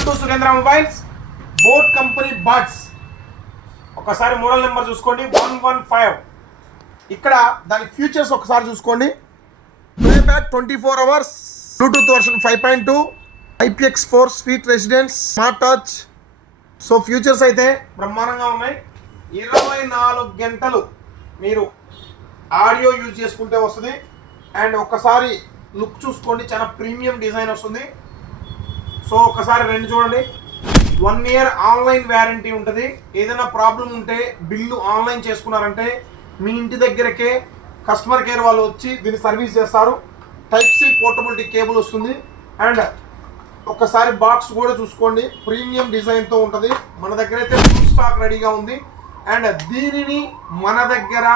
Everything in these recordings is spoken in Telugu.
Welcome to Surendra mobiles. Boat company buds. ఒకసారి మోడల్ నెంబర్ చూసుకోండి 115. ఇక్కడ దాని ఫీచర్స్ ఒకసారి చూసుకోండి. Playback 24 hours, Bluetooth version 5.2, IPX4 sweet residence, smart touch. So features అయితే బ్రహ్మాండంగా ఉన్నాయి. 24 గంటలు మీరు ఆడియో యూజ్ చేసుకుంటే వస్తుంది. అండ్ ఒక్కసారి లుక్ చూసుకోండి, చాలా ప్రీమియం డిజైన్ వస్తుంది. సో ఒకసారి రెండు చూడండి. 1 year ఆన్లైన్ వ్యారంటీ ఉంటుంది. ఏదైనా ప్రాబ్లం ఉంటే బిల్లు ఆన్లైన్ చేసుకున్నారంటే మీ ఇంటి దగ్గరకే కస్టమర్ కేర్ వాళ్ళు వచ్చి దీన్ని సర్వీస్ చేస్తారు. Type-C పోర్టబిలిటీ కేబుల్ వస్తుంది. అండ్ ఒకసారి బాక్స్ కూడా చూసుకోండి, ప్రీమియం డిజైన్తో ఉంటుంది. మన దగ్గర అయితే ఫుల్ స్టాక్ రెడీగా ఉంది. అండ్ దీనిని మన దగ్గర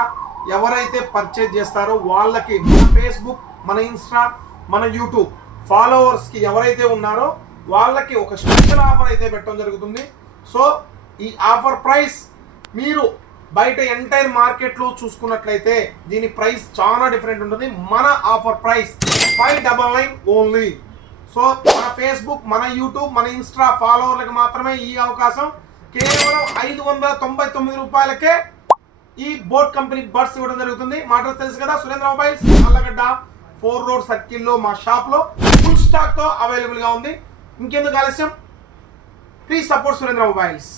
ఎవరైతే పర్చేజ్ చేస్తారో వాళ్ళకి మన ఫేస్బుక్, మన ఇన్స్టా, మన యూట్యూబ్ ఫాలోవర్స్కి ఎవరైతే ఉన్నారో వాళ్ళకి ఒక స్పెషల్ ఆఫర్ అయితే పెట్టడం జరుగుతుంది. సో ఈ ఆఫర్ ప్రైస్ మీరు బయట ఎంటైర్ మార్కెట్లో చూసుకున్నట్లయితే దీని ప్రైస్ చాలా డిఫరెంట్ ఉంటుంది. మన ఆఫర్ ప్రైస్ 599 ఓన్లీ. సో మన ఫేస్బుక్, మన యూట్యూబ్, మన ఇన్స్టా ఫాలోవర్లకు మాత్రమే ఈ అవకాశం. కేవలం 599 రూపాయలకే ఈ బోట్ కంపెనీ బడ్స్ ఇవ్వడం జరుగుతుంది. మా అడ్రస్ తెలుసు కదా, సురేంద్ర మొబైల్స్, అల్లగడ్డ 4 Road సర్కిల్లో మా షాప్లో ఫుల్ స్టాక్తో అవైలబుల్గా ఉంది. ఇంకెందుకు ఆలస్యం, ప్లీజ్ సపోర్ట్ సురేంద్ర మొబైల్స్.